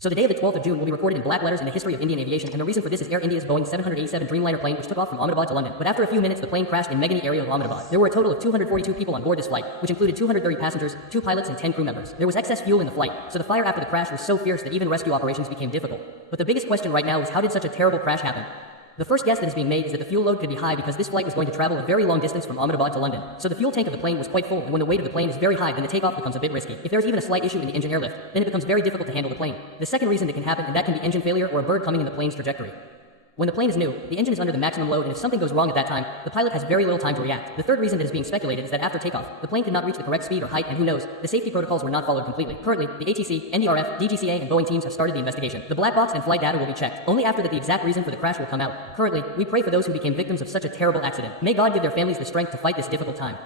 So the day of the 12th of June will be recorded in black letters in the history of Indian aviation, and the reason for this is Air India's Boeing 787 Dreamliner plane, which took off from Ahmedabad to London. But after a few minutes, the plane crashed in Meghani area of Ahmedabad. There were a total of 242 people on board this flight, which included 230 passengers, 2 pilots, and 10 crew members. There was excess fuel in the flight, so the fire after the crash was so fierce that even rescue operations became difficult. But the biggest question right now is, how did such a terrible crash happen? The first guess that is being made is that the fuel load could be high because this flight was going to travel a very long distance from Ahmedabad to London. So the fuel tank of the plane was quite full, and when the weight of the plane is very high, then the takeoff becomes a bit risky. If there's even a slight issue in the engine airlift, then it becomes very difficult to handle the plane. The second reason that can happen, and that can be engine failure or a bird coming in the plane's trajectory. When the plane is new, the engine is under the maximum load, and if something goes wrong at that time, the pilot has very little time to react. The third reason that is being speculated is that after takeoff, the plane could not reach the correct speed or height, and who knows, the safety protocols were not followed completely. Currently, the ATC, NDRF, DGCA, and Boeing teams have started the investigation. The black box and flight data will be checked. Only after that the exact reason for the crash will come out. Currently, we pray for those who became victims of such a terrible accident. May God give their families the strength to fight this difficult time.